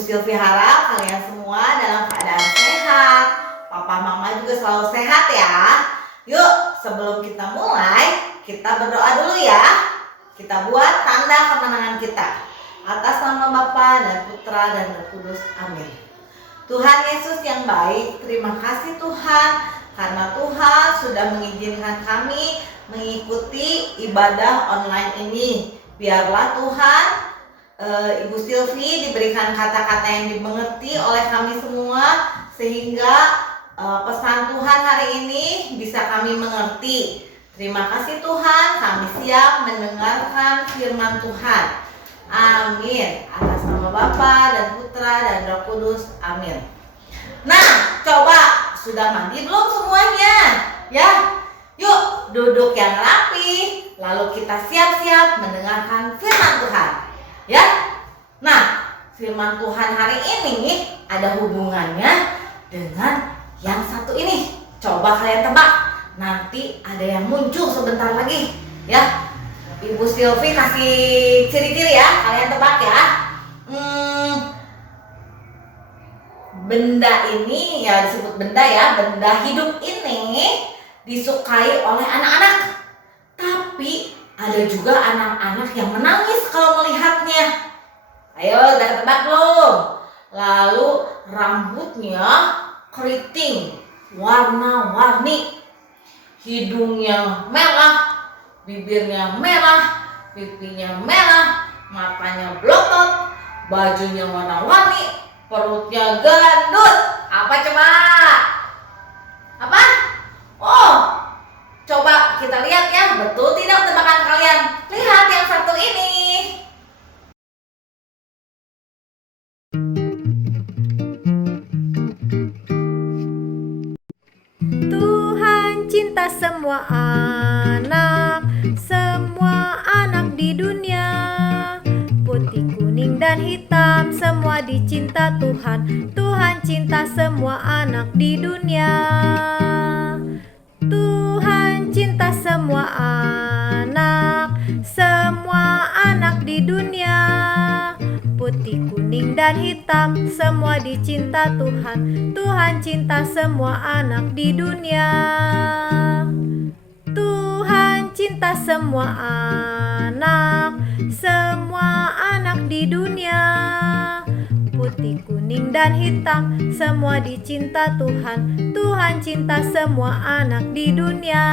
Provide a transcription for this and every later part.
Silvi harap kalian semua dalam keadaan sehat. Papa mama juga selalu sehat ya. Yuk, sebelum kita mulai, kita berdoa dulu ya. Kita buat tanda kemenangan kita. Atas nama Bapa dan Putra dan Roh Kudus. Amin. Tuhan Yesus yang baik, terima kasih Tuhan karena Tuhan sudah mengizinkan kami mengikuti ibadah online ini. Biarlah Tuhan Ibu Silvi diberikan kata-kata yang dimengerti oleh kami semua sehingga pesan Tuhan hari ini bisa kami mengerti. Terima kasih Tuhan, kami siap mendengarkan firman Tuhan. Amin. Atas nama Bapa dan Putra dan Roh Kudus. Amin. Nah, coba sudah mandi belum semuanya? Ya, yuk duduk yang rapi. Lalu kita siap-siap mendengarkan firman Tuhan. Ya. Nah, firman Tuhan hari ini ada hubungannya dengan yang satu ini. Coba kalian tebak. Nanti ada yang muncul sebentar lagi. Ya. Ibu Silvi kasih ciri-ciri ya, kalian tebak ya. Benda ini ya disebut benda ya, benda hidup ini disukai oleh anak-anak. Tapi ada juga anak-anak yang menangis kalau melihatnya. Ayo, udah ketebak belum? Lalu rambutnya keriting, warna-warni. Hidungnya merah, bibirnya merah, pipinya merah, matanya belotot, bajunya warna-warni, perutnya gendut. Apa coba? Apa? Oh, coba kita lihat ya, betul tidak tebakan kalian? Lihat yang satu ini. Tuhan cinta semua anak di dunia. Putih, kuning, dan hitam semua dicinta Tuhan. Tuhan cinta semua anak di dunia. Tuhan cinta semua anak di dunia. Putih, kuning, dan hitam semua dicinta Tuhan. Tuhan cinta semua anak di dunia. Tuhan cinta semua anak di dunia. Putih, kuning, dan hitam semua dicinta Tuhan. Tuhan cinta semua anak di dunia.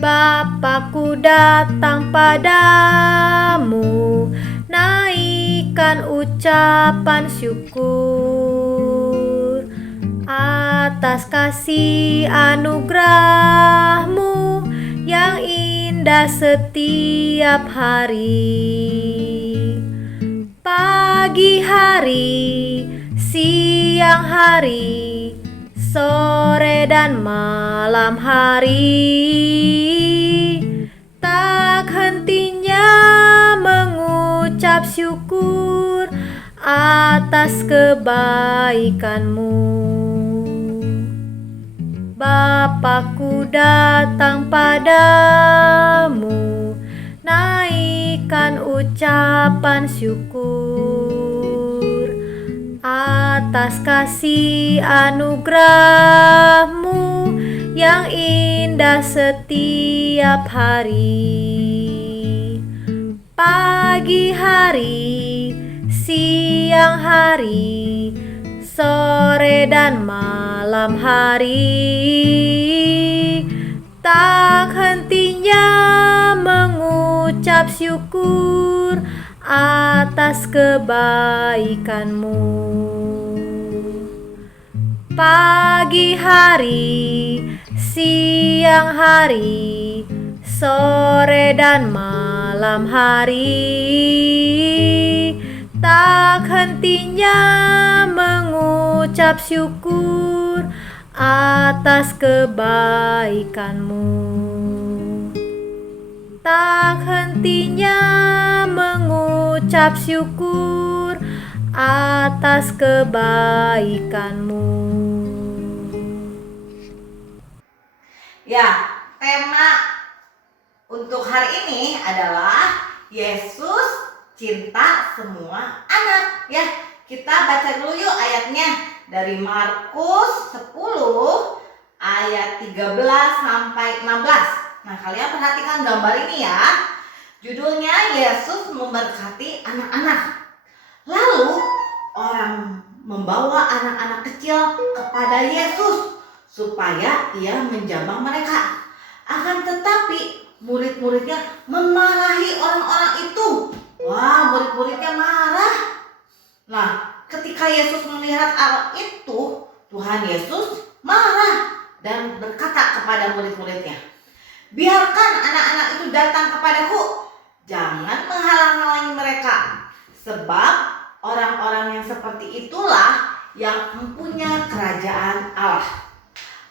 Bapakku datang padamu, naikkan ucapan syukur atas kasih anugerahmu yang indah setiap hari. Pagi hari, siang hari, sore dan malam hari, tak hentinya mengucap syukur atas kebaikanmu. Bapakku datang padamu, naikkan ucapan syukur atas kasih anugerahmu yang indah setiap hari. Pagi hari, siang hari, sore dan malam hari, tak hentinya mengucap syukur atas kebaikanmu. Pagi hari, siang hari, sore dan malam hari, tak hentinya mengucap syukur atas kebaikanmu. Tak hentinya mengucap syukur atas kebaikanmu. Ya, tema untuk hari ini adalah Yesus cinta semua anak ya. Kita baca dulu yuk ayatnya dari Markus 10 ayat 13 sampai 16. Nah, kalian perhatikan gambar ini ya. Judulnya Yesus memberkati anak-anak. Lalu orang membawa anak-anak kecil kepada Yesus supaya ia menjamah mereka. Akan tetapi murid-muridnya memarahi orang-orang itu. Wah, murid-muridnya marah. Nah, ketika Yesus melihat hal itu, Tuhan Yesus marah dan berkata kepada murid-muridnya, "Biarkan anak-anak itu datang kepadaku, jangan menghalang-halangi mereka, sebab orang-orang yang seperti itulah yang mempunyai kerajaan Allah.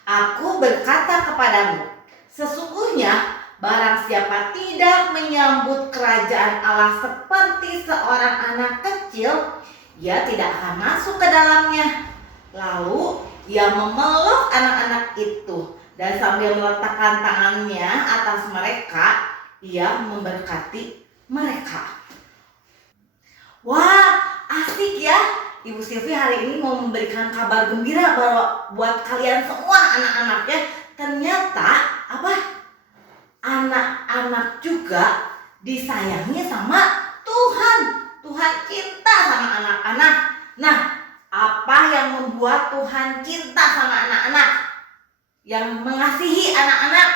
Aku berkata kepadamu, sesungguhnya barang siapa tidak menyambut kerajaan Allah seperti seorang anak kecil, ia tidak akan masuk ke dalamnya." Lalu ia memeluk anak-anak itu dan sambil meletakkan tangannya atas mereka, ia memberkati mereka. Wah, asik ya. Ibu Silvi hari ini mau memberikan kabar gembira buat kalian semua anak-anaknya. Ternyata apa? Anak-anak juga disayangi sama Tuhan. Tuhan cinta sama anak-anak. Nah, apa yang membuat Tuhan cinta sama anak-anak? Yang mengasihi anak-anak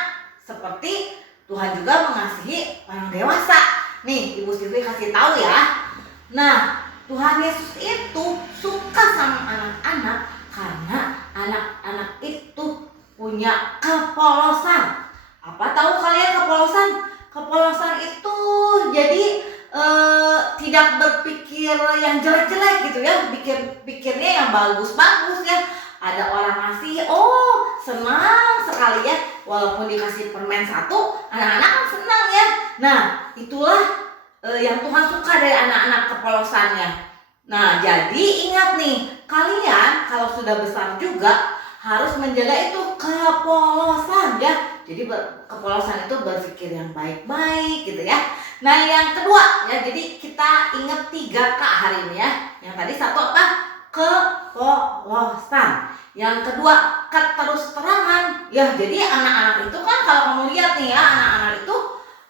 seperti Tuhan juga mengasihi orang dewasa. Nih, Ibu Silvi kasih tahu ya. Nah, Tuhan Yesus itu suka sama anak-anak karena anak-anak itu punya kepolosan. Apa tahu kalian kepolosan? Kepolosan itu jadi tidak berpikir yang jelek-jelek gitu ya, pikirnya yang bagus-bagus ya. Ada orang ngasih, oh senang sekali ya, walaupun dikasih permen satu, anak-anak kan senang ya. Nah, itulah yang Tuhan suka dari anak-anak kepolosannya. Nah, jadi ingat nih, kalian kalau sudah besar juga harus menjaga itu kepolosan ya. Jadi kepolosan itu berpikir yang baik-baik gitu ya. Nah, yang kedua ya, jadi kita ingat 3K hari ini ya. Yang tadi satu apa? Kepolosan. Yang kedua, keterus-terangan. Ya, jadi anak-anak itu kan kalau kamu lihat nih ya, anak-anak itu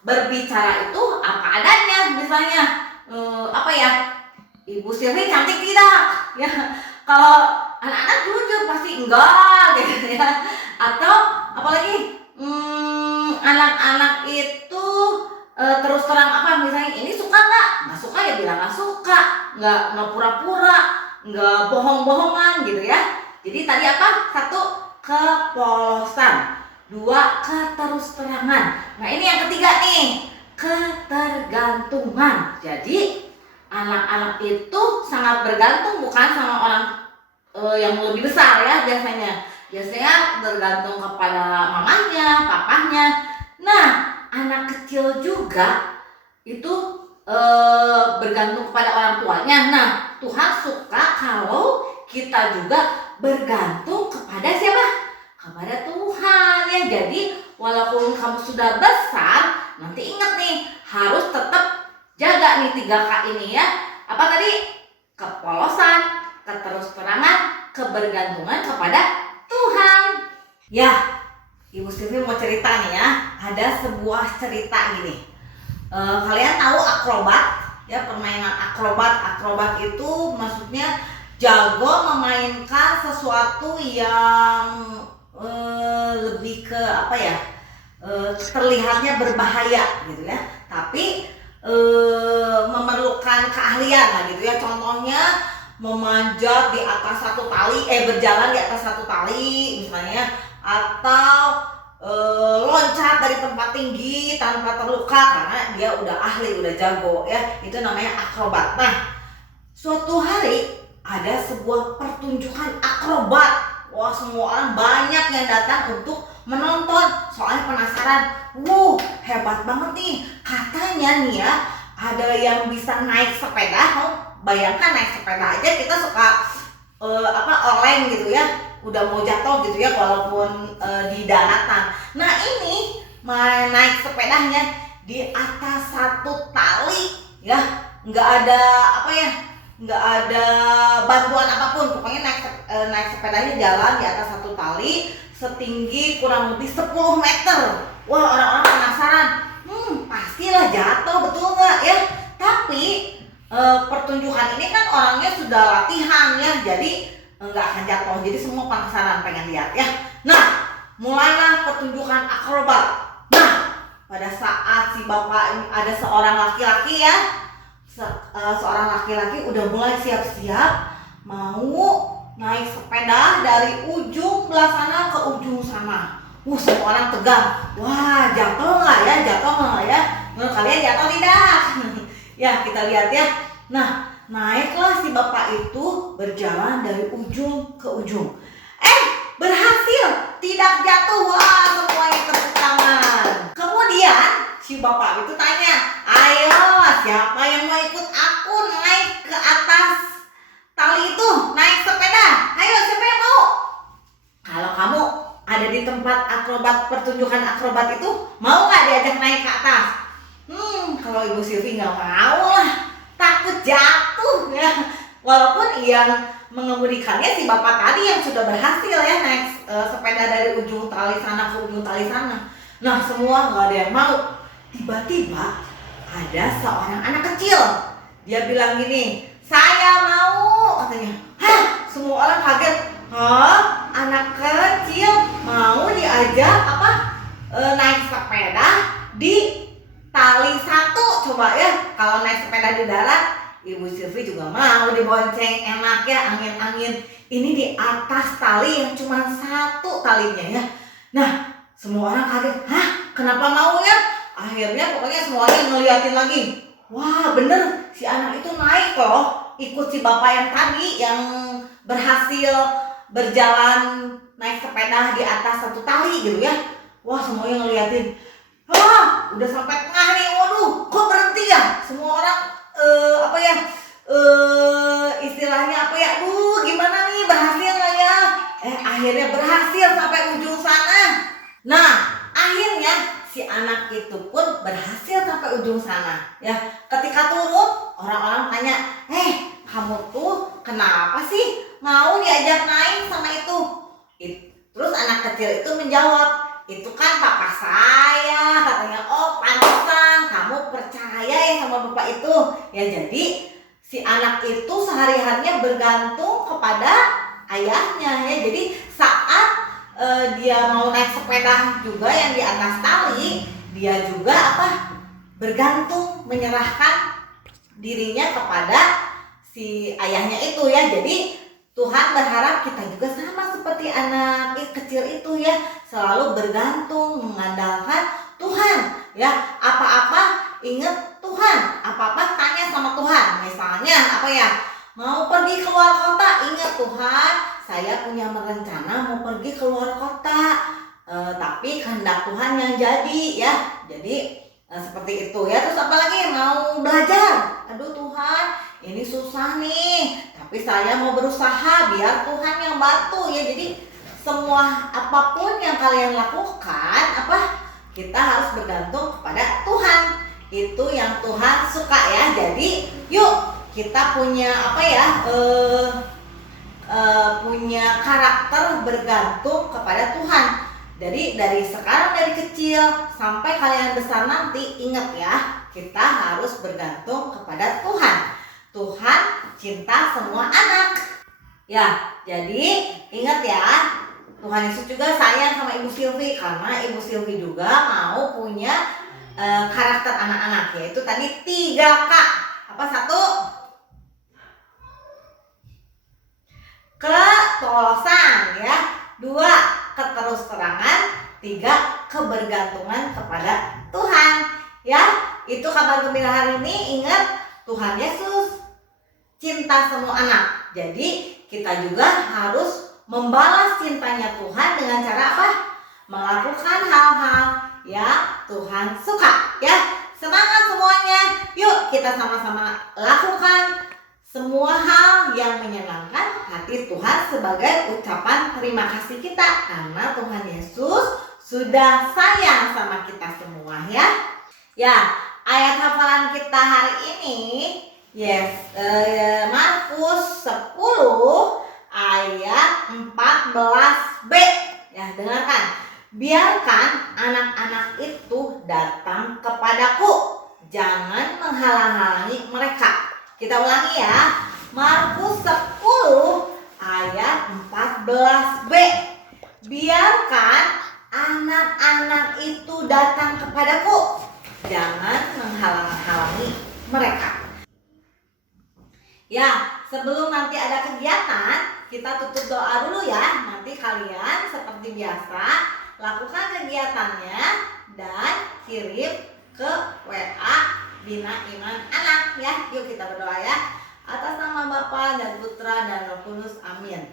berbicara itu apa adanya. Misalnya apa ya? Ibu Silvi cantik tidak? Ya, kalau anak-anak jujur pasti enggak gitu ya. Atau apalagi anak-anak itu terus terang apa, misalnya ini suka nggak suka ya bilang nggak suka, nggak pura-pura, nggak bohong-bohongan gitu ya. Jadi tadi apa? 1, kepolosan. 2, keterus-terangan. Nah, ini yang ketiga nih, ketergantungan. Jadi anak-anak itu sangat bergantung bukan sama orang yang lebih besar ya biasanya. Biasanya tergantung kepada mamanya, papahnya. Nah, anak kecil juga itu bergantung kepada orang tuanya. Nah, Tuhan suka kalau kita juga bergantung kepada siapa? Kepada Tuhan ya. Jadi walaupun kamu sudah besar, nanti ingat nih, harus tetap jaga nih 3K ini ya. Apa tadi? Kepolosan, keterus-terangan, kebergantungan kepada Tuhan. Ya, Ibu Silvi mau cerita nih ya. Ada sebuah cerita gini. Kalian tahu akrobat ya, permainan akrobat. Akrobat itu maksudnya jago memainkan sesuatu yang lebih ke apa ya, terlihatnya berbahaya gitu ya, tapi memerlukan keahlian lah gitu ya. Contohnya memanjat di atas satu tali, berjalan di atas satu tali misalnya, atau loncat dari tempat tinggi tanpa terluka karena dia udah ahli, udah jago ya. Itu namanya akrobat. Nah, suatu hari ada sebuah pertunjukan akrobat. Wah, semua orang banyak yang datang untuk menonton, soalnya penasaran. Hebat banget nih. Katanya nih ya, ada yang bisa naik sepeda. Bayangkan naik sepeda aja kita suka oleng gitu ya, udah mau jatuh gitu ya walaupun di daratan. Nah, ini naik sepedanya di atas satu tali ya, nggak ada apa ya, nggak ada bantuan apapun, pokoknya naik sepedanya jalan di atas satu tali setinggi kurang lebih 10 meter. Wah, orang-orang penasaran, pastilah jatuh, betul nggak ya? Tapi pertunjukan ini kan orangnya sudah latihan ya, jadi nggak akan jatuh. Jadi semua penasaran pengen lihat ya. Nah, mulailah pertunjukan akrobat. Nah, pada saat si bapak ini ada seorang laki-laki ya, seorang laki-laki udah mulai siap-siap mau naik sepeda dari ujung belah sana ke ujung sana. Semua orang tegang. Wah, jatuh nggak ya? Jatuh nggak ya? Menurut kalian jatuh tidak? Ya, kita lihat ya. Nah, naiklah si bapak itu berjalan dari ujung ke ujung. Berhasil, tidak jatuh. Wah, semuanya tepuk tangan. Kemudian si bapak itu tanya, ayo siapa yang mau ikut aku naik ke atas tali itu, naik sepeda? Ayo, siapa yang mau? Kalau kamu ada di tempat akrobat, pertunjukan akrobat itu, mau nggak diajak naik ke atas? Kalau Ibu Silvi nggak mau lah, takut jatuh ya. Walaupun yang mengemudikannya si bapak tadi yang sudah berhasil ya naik sepeda dari ujung tali sana ke ujung tali sana. Nah, semua nggak ada yang mau. Tiba-tiba ada seorang anak kecil. Dia bilang gini, saya mau, katanya. Semua orang kaget. Anak kecil mau diajak naik sepeda di tali satu. Coba ya, kalau naik sepeda di darat, Ibu Silvi juga mau dibonceng, enak ya, angin-angin. Ini di atas tali yang cuma satu talinya ya. Nah, semua orang kaget. Kenapa mau ya? Akhirnya pokoknya semuanya ngeliatin lagi. Wah, bener, si anak itu naik loh, ikut si bapak yang tadi yang berhasil berjalan naik sepeda di atas satu tali gitu ya. Wah, semuanya ngeliatin. Udah sampai tengah nih, waduh, kok berhenti ya? Semua orang istilahnya gimana nih, berhasil nggak ya? Akhirnya berhasil sampai ujung sana. Nah, akhirnya si anak itu pun berhasil sampai ujung sana ya. Ketika turun, orang-orang tanya, kamu tuh kenapa sih mau diajak naik sama itu? Terus anak kecil itu menjawab, itu kan papa saya, katanya. Oh, pantesan kamu percaya ya sama bapak itu ya. Jadi si anak itu sehari-harinya bergantung kepada ayahnya ya. Jadi saat dia mau naik sepeda juga yang di atas tali, dia juga bergantung, menyerahkan dirinya kepada si ayahnya itu ya. Jadi Tuhan berharap kita juga sama seperti anak kecil itu ya, selalu bergantung, mengandalkan Tuhan ya. Apa-apa ingat Tuhan, apa-apa tanya sama Tuhan. Misalnya mau pergi keluar kota, ingat Tuhan, saya punya rencana mau pergi keluar kota, tapi kehendak Tuhan yang jadi ya. Jadi seperti itu ya. Terus apalagi mau belajar, aduh Tuhan, ini susah nih, tapi saya mau berusaha biar Tuhan yang bantu ya. Jadi semua apapun yang kalian lakukan, kita harus bergantung kepada Tuhan. Itu yang Tuhan suka ya. Jadi yuk kita punya punya karakter bergantung kepada Tuhan. Jadi dari sekarang, dari kecil sampai kalian besar nanti, ingat ya, kita harus bergantung kepada Tuhan. Tuhan cinta semua anak ya. Jadi ingat ya, Tuhan Yesus juga sayang sama Ibu Silvi, karena Ibu Silvi juga mau punya karakter anak-anak, yaitu tadi 3K. Satu, ketolosan ya. 2, keterus-terangan. 3, kebergantungan kepada Tuhan ya. Itu kabar gembira hari ini. Ingat, Tuhan Yesus cinta semua anak. Jadi kita juga harus membalas cintanya Tuhan dengan cara melakukan hal-hal ya Tuhan suka ya. Semangat semuanya. Yuk kita sama-sama lakukan semua hal yang menyenangkan hati Tuhan sebagai ucapan terima kasih kita, karena Tuhan Yesus sudah sayang sama kita. Ya, ayat hafalan kita hari ini Markus 10 ayat 14b. Ya, dengarkan. Biarkan anak-anak itu datang kepadaku, jangan menghalang-halangi mereka. Kita ulangi ya. Markus 10 ayat 14b. Biarkan anak-anak itu datang kepadaku, jangan menghalang-halangi mereka. Ya, sebelum nanti ada kegiatan, kita tutup doa dulu ya. Nanti kalian seperti biasa lakukan kegiatannya dan kirim ke WA Bina Iman Anak ya. Yuk kita berdoa ya. Atas nama Bapa dan Putra dan Roh Kudus, amin.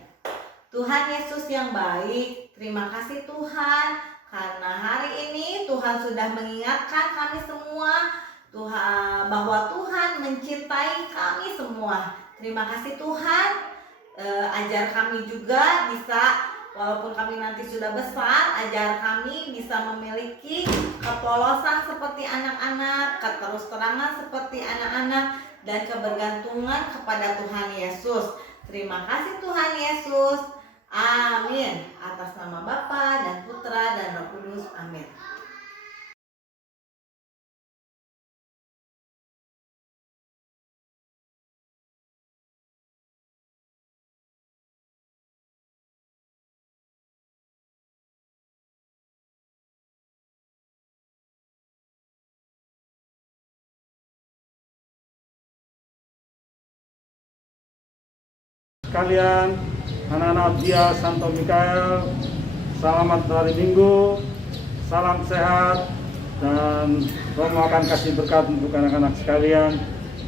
Tuhan Yesus yang baik, terima kasih Tuhan karena hari ini Tuhan sudah mengingatkan kami semua Tuhan bahwa Tuhan mencintai kami semua. Terima kasih Tuhan. Ajar kami juga bisa, walaupun kami nanti sudah besar, ajar kami bisa memiliki kepolosan seperti anak-anak, keterus-terangan seperti anak-anak, dan kebergantungan kepada Tuhan Yesus. Terima kasih Tuhan Yesus. Amin. Atas nama Bapa dan Putra dan Roh Kudus. Amin. Sekalian, anak-anak Abdia Santo Mikael, selamat hari Minggu, salam sehat, dan Romo akan kasih berkat untuk anak-anak sekalian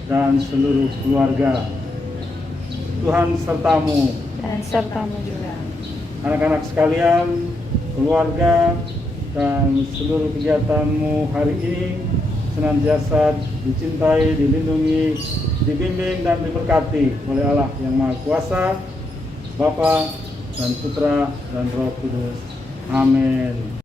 dan seluruh keluarga. Tuhan sertamu Dan sertamu juga. anak-anak sekalian, keluarga, dan seluruh kegiatanmu hari ini senantiasa dicintai, dilindungi, dibimbing dan diberkati oleh Allah yang Maha Kuasa, Bapa dan Putra dan Roh Kudus. Amin.